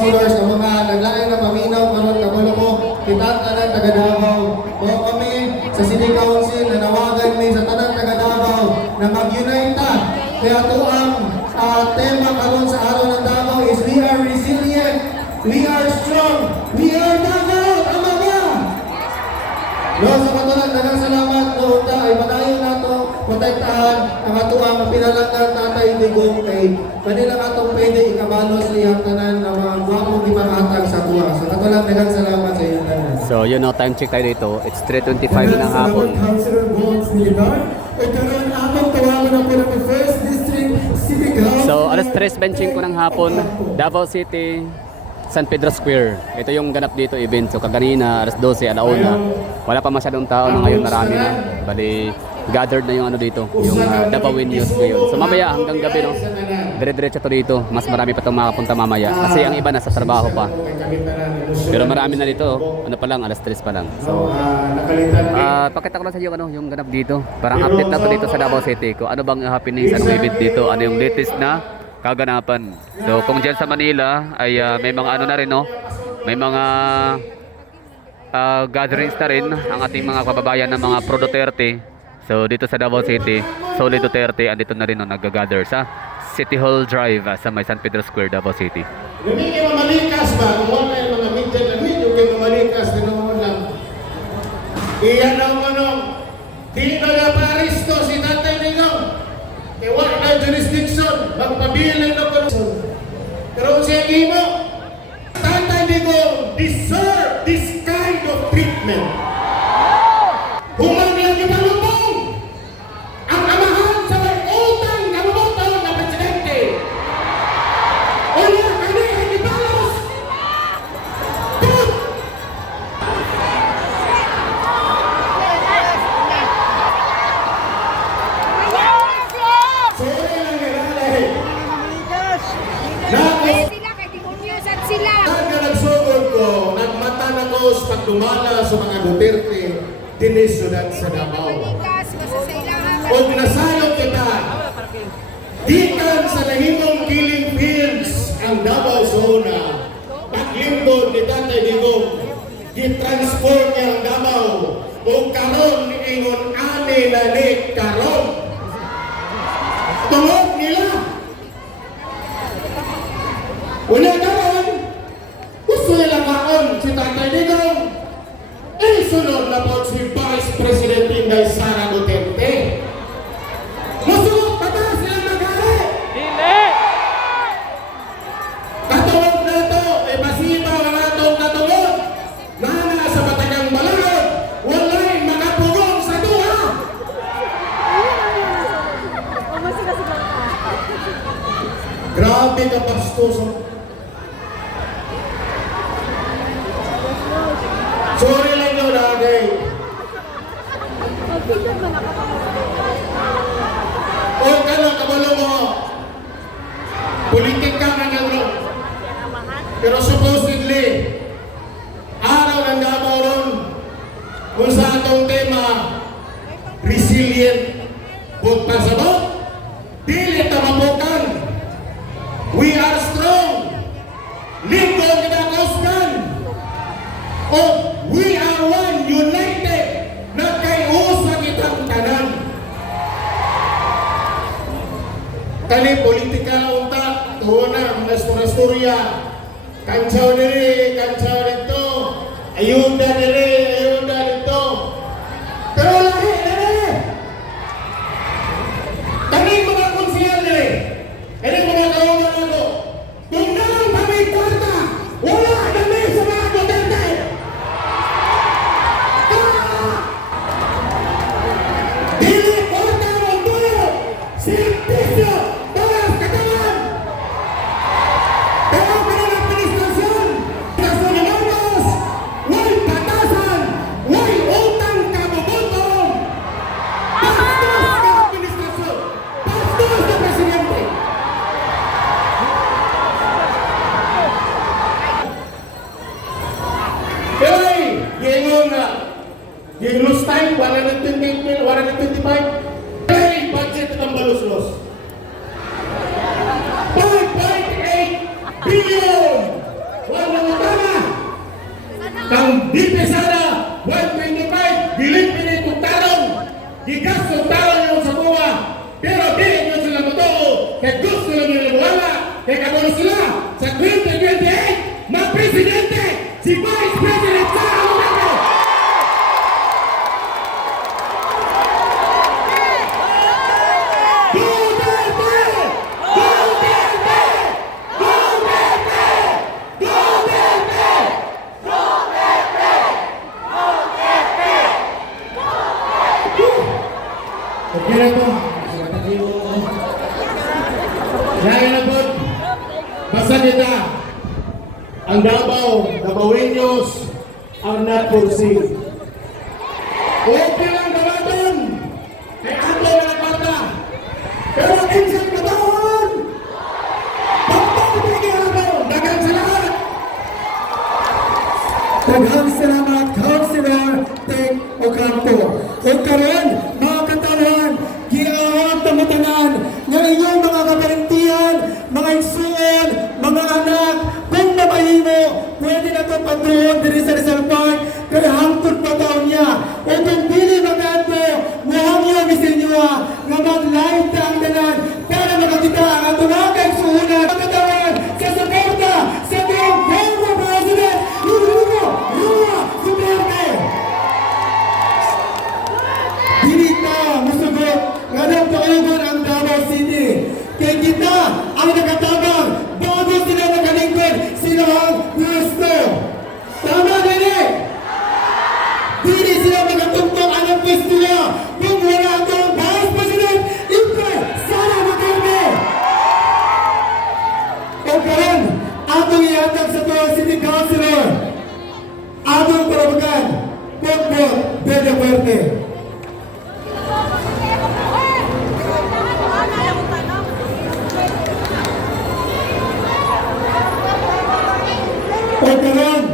Councilors, ang mga naglain na paminaw karon kabalo ko kita tanan taga Davao. O kami sa City Council nanawagan ni sa tanan taga Davao na mag-unite ta. Kaya ito ang tema karon sa araw ng Davao is we are resilient, we are strong, we are Davao. Tama ba? No, sa katulang dagang salamat no, ay padayon nato protektahan ang atuang pinalanggan Tatay Digong kay kanila atong pwede ikabalos niyang tanan ng mga gwapong di mamatag sa tuwa. Sa katulang dagang salamat sa iyong tanan. So yun no, time check tayo dito. It's 3:25 ng hapon. Councilor Bones Militar. Ito rin atong tawagan na po ng First District City Council. So alas 3 benching ko ng hapon, Davao City, San Pedro Square. Ito yung ganap dito event. So kaganina, alas 12, alauna. Wala pa masyadong tao na ngayon, marami na. Bali, gathered na yung ano dito, yung Davaoin News ngayon. So mamaya hanggang gabi no, dire-diretso to dito. Mas marami pa itong makapunta mamaya. Kasi ang iba nasa trabaho pa. Pero marami na dito, ano pa lang, alas 3 pa lang. So, pakita ko lang sa iyo ano, yung ganap dito. Parang update na to dito sa Davao City. Kung ano bang happenings, anong event dito, ano yung latest na kaganapan. So kung dyan sa Manila ay may mga ano na rin no, may mga gatherings na rin ang ating mga kababayan ng mga Pro Duterte. So dito sa Davao City, Solid Duterte andito na rin no, nag-gather sa City Hall Drive sa may San Pedro Square, Davao City. Hindi kayo mamalikas ba? Kung wala yung mga media na medyo kayo mamalikas ganoon lang. Iyan ang ano, di na naparisto si Tatay Digong. Iwa na jurisdiction, magpabiling na konusyon. Pero siya imo, Tatay Digong deserve this kind of treatment. Huwag lang ipalubong ang amahan sa may utang kamumoto na presidente. Una kami ay ibalos. Pagdumala sa mga Duterte dinis syudad sa Davao. Og nasayop kita dikan sa nahimong killing fields ang Davao Zona. Paglingkod ni Tatay Digong gitransport niya ang Davao og karon ingon ani na ni karon tungod nila wala karon gusto nila kaon si Tatay Digong sunod na po si Vice President Inday Sara Duterte. Musunod pa ba silang mag-ari? Hindi! Katulog na ito, ay masipa ang atong katulog. Nana sa matagang balagod, wala'y makapugong sa duha. Grabe ka, pastoso. Sorry lang yun, Agay. O ka lang, kabalo mo. Politika ka nga bro. Pero supposedly, araw ng Davao ron, kung sa atong tema, resilient, bot pasabot, dili tamapukan. We are strong. Lingkod kinakoskan. O we are one, united, nagkaiusa kitang tanan. Kani politika unta, tuwa na, mga istorya, kansaw nili, kansaw dito, ayuda nili, ayuda dito. Pero lahi nili. Kaning mga konsihal nili, kaning mga kawaman ako, kung nang kami kwarta, wala kami sa mga Duterte. Yung loose time, 128 mil, 125. Hey, budget ng balos-los. 5.8 billion! Ipesada 125 bilit pinit kong tarong. Gigas kong tarong yung sa buwa. Pero di nyo sila matoo. Kaya gusto lang nila wala. Kaya kamulo sila sa 2028 ma-presidente si Vice President Sara Duterte. Duterte! Duterte! Duterte! Duterte! Okay na po. Kaya na po. Basta kita. Ang Davao, Davaoeños are not for sale. Okay lang gawatan. Kaya ato na bata. Pero kinsan katawan. Pagpapagiging ako. Dagan sa lahat. Daghang salamat, Councilor Tek Ocampo. O karon, mga katawan, giahon tamatanan nga inyong mga kabarintihan, mga igsuon, mga anak, kung namahimo, pwede na ito pagtuon diri sa Rizal Park, kaya hangtod pa taon niya. O kung dili maganda, muhangyo misinyo nga mag-live ta ang dalan para makakita ang ato mga kaigsuunan. Mga katawan, sa suporta, sa team, former President, Rodrigo Roa Duterte. Dili ta musugot nga nagpaugon ang Davao City. Kay kita ang nakatabang bago sila nakalingkod sila ang gusto. Tama dili? Dili sila makatungtong ang pwesto niya kung wala ang Vice President Ipe Sara Duterte. O karon, atong ihatag sa tuwa City Councilor atong parabagan Pogpog Bella Fuerte. O karon,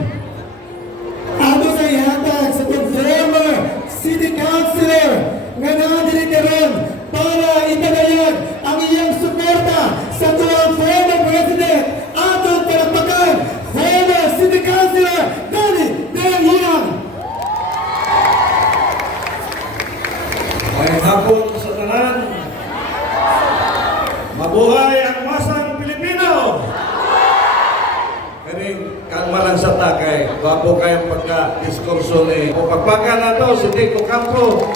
ato sa ihatag sa former City Councilor nga naadili karon para itanayag ang iyang suporta sa tuwang former President atong palakpakan former City Councilor Danny Hirang. May hapon sa tanan. Mabuhay ang masang Pilipino. Kani kalma lang sa takay. Bago kayong pagka-diskurso ni o pagpaka na to si Tek Ocampo.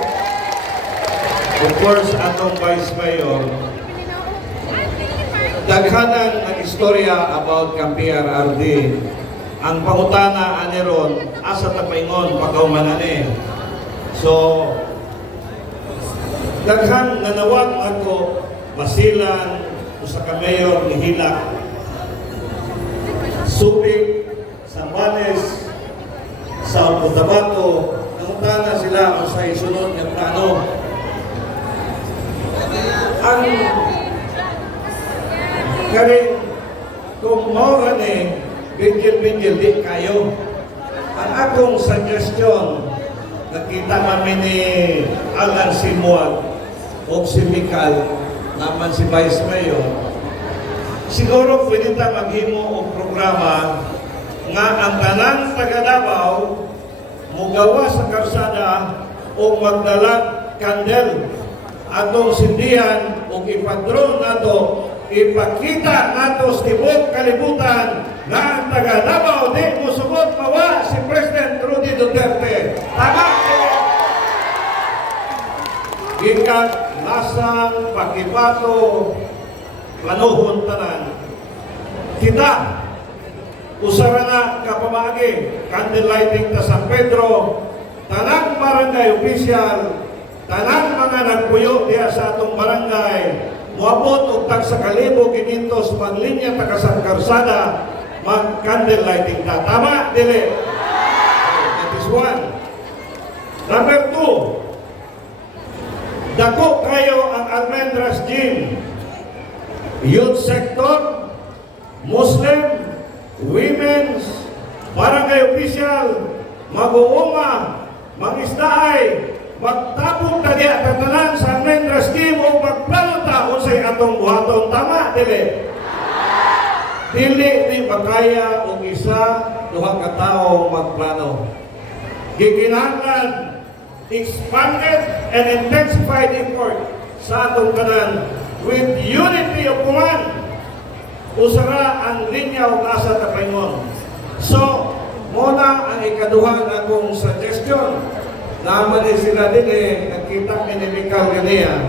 Of course, atong Vice Mayor. Daghanan ang istorya about KPRRD. Ang pangutana ani ron asa ta paingon pagkaumanani. So daghang nanawag ako masilan usa ka mayor ni Hilak Subic, Sambales, sa Cotabato, nangutana sila sa isunod ng plano. Ang karing kung maura ni bigil-bigil di kayo. Ang akong suggestion, nakita kami ni Alan Simuag o si Mikal, naman si Vice Mayor, siguro pwede ta maghimo og programa nga ang tanang taga Davao mugawa sa karsada o magdalag kandel atong sindihan o ipadron nato ipakita nato sa tibok kalibutan nga ang taga Davao di musugot mawa si President Rudy Duterte. Tama! Gikat lasang pakibato panuhon tanan kita usara na kapamagi candle lighting ta San Pedro tanang barangay official tanang mga nagpuyo diya sa atong barangay muabot og tag sa 1,500 panlinya taga sa karsada mag candle lighting ta. Tama dili? That is one. Number two, dako kayo ang Almendras Gym, youth sector, Muslim, women's, barangay official, mag-uuma, mag-isdaay, magtapong tagya tatanan sa Almendras Gym o magplano ta unsay atong buhaton. Tama dili? Dili ni makaya og isa duha ka tawo magplano. gikinahanglan expanded and intensified effort sa atong kanan with unity of command. Usara ang linya o asa ta paingon. So, muna ang ikaduha na akong suggestion. Naman din sila din nakita inimikal ganiya.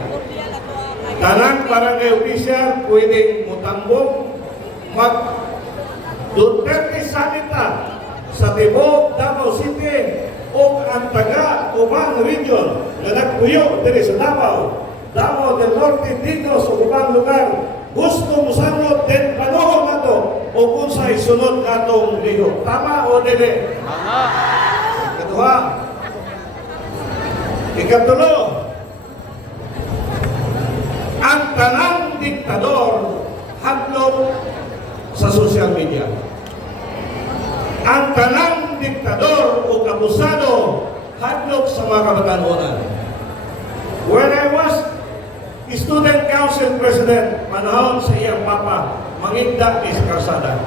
Tanang barangay official pwedeng mutambong mag Duterte Sanita sa Tibok, Davao City o ang taga Ubang Region na nagpuyo diri sa Davao, Davao del Norte, dito sa ubang lugar. Gusto mo sanot din panahon na to o kung sa'y sunod katong liho. Tama o dili? Tama. Ikaduha. Ikatulo. Ang tanang diktador hadlok sa social media. Ang tanang diktador o kabusado hadlok sa mga kabatanunan. When I was Student Council President, panahon sa iyang papa, manginda ni Karsada.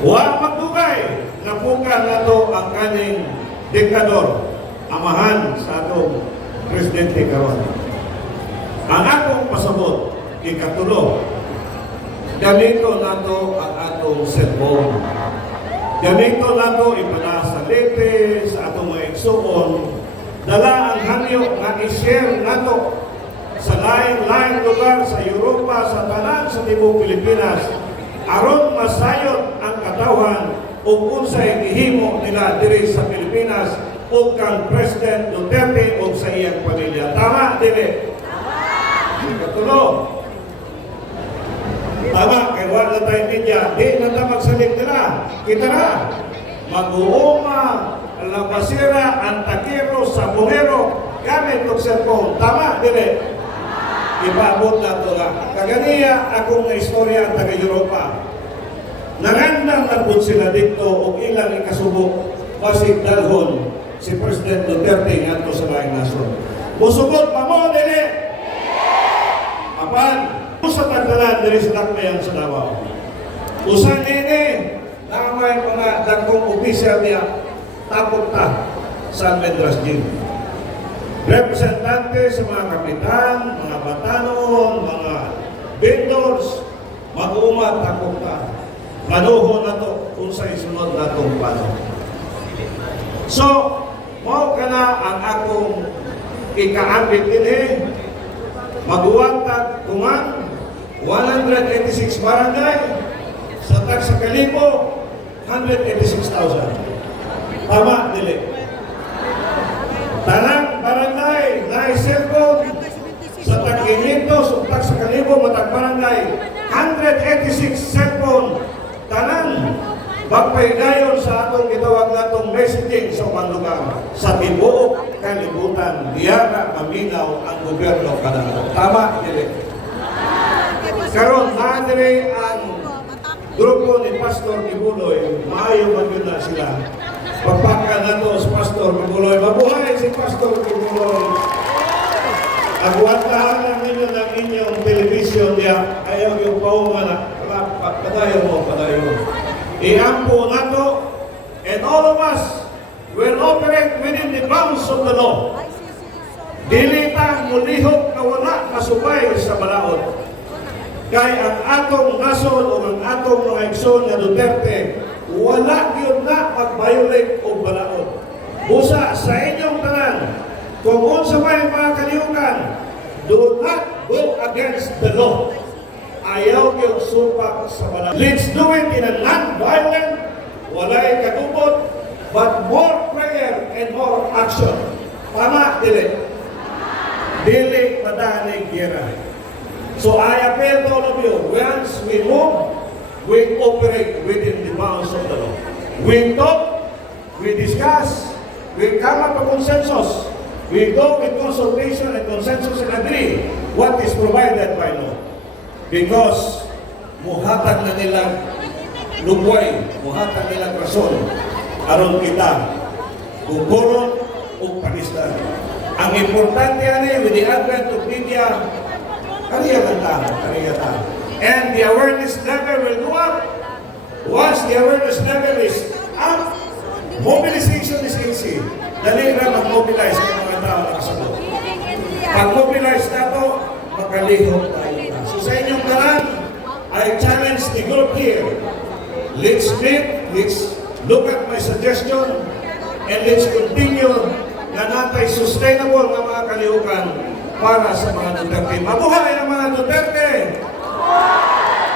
Wa magdugay na pukan na to ang kaning diktador, amahan sa atong Presidente karon. Ang akong pasabot, ikatulo, ganito na to ang atong cellphone. Ganito na to ipanasa lete sa atong mga igsuon. Dala ang hangyo nga i-share na to sa lain-lain lugar sa Europa, sa tanan sa Tibok Pilipinas, aron masayot ang katawan o unsay gihimo nila diri sa Pilipinas o kang President Duterte o sa iyang pamilya. Tama, dili? Tama! Katulo. Tama, kay wala tayong media, di na ta magsalig nila. Kita na, mag-uuma, labasira, antakero, sabonero, gamit ng cellphone. Tama, dili? Ipaabot na ito lang. Kaganiya akong naistorya ang taga-Europa. Nangandang na po sila dito o ilang ikasubok basig dalhon si President Duterte nga ito sa laing nason. Musubot pa mo, dili? Apan, sa tagdalan dili sa dakmayan sa Davao. Usan nini, namay mga dakong opisyal niya, tapos ta sa Medras Gym. Representante sa mga kapitan, mga batanon, mga vendors, mag-umat takong ta. Manuho na to kung sa isunod na itong plano. So, mao ka na ang akong ikaambit din mag-uwantag kumang 186 barangay sa tag sa kalibo, 186,000. Tama, dili. Tanang barangay na cellphone sa tag 500 subtak sa kalibo matag barangay 186 cellphone tanang magpaydayon sa atong gitawag natong messaging sa ubang lugar sa tibuok kalibutan diya maminaw ang gobyerno kanang tama dili karon nadiri ang grupo ni Pastor Kibuloy maayo man yun na sila. Pagpaka na to sa Pastor Kibuloy. Mabuhay si Pastor Kibuloy. Agwantahan lang ninyo ng inyong television niya. Ayaw yung pauman na padayon mo, padayon. Iampo na to. And all of us will operate within the bounds of the law. Dili ta mulihok na wala kasubay sa balaod. Kay ang atong nasod o ang atong mga igsoon na Duterte wala yun na mag-violate o balaod. Busa sa inyong tanan, kung unsa may mga kaliukan, do not go against the law. Ayaw yung supak sa balaod. Let's do it in a non-violent, walay katubot, but more prayer and more action. Tama, dili? Dili madaling gira. So I appeal to all of you, once we move, we operate within the bounds of the law. We talk, we discuss, we come up with consensus. We go with consultation and consensus and agree what is provided by law. Because muhatag na nilang lugway, muhatag nilang rason, aron kita, kukuron o panistan. Ang importante yan with the advent of media, kariya ta. And the awareness level will go up. Once the awareness level is up, mobilization is easy. palihog tayo. So sa inyong tanan, I challenge the group here. Let's meet, let's look at my suggestion, and let's continue na natay sustainable na mga kalihukan para sa mga Duterte. Mabuhay ang mga Duterte!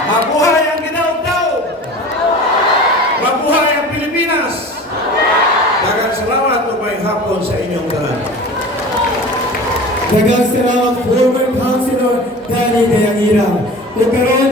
Mabuhay ang Ginaw-Daw! Mabuhay ang Pilipinas! Daghang salamat o may hapon sa inyong tanan. Daghang salamat, former Councilor Danny Dayangira. Ug karon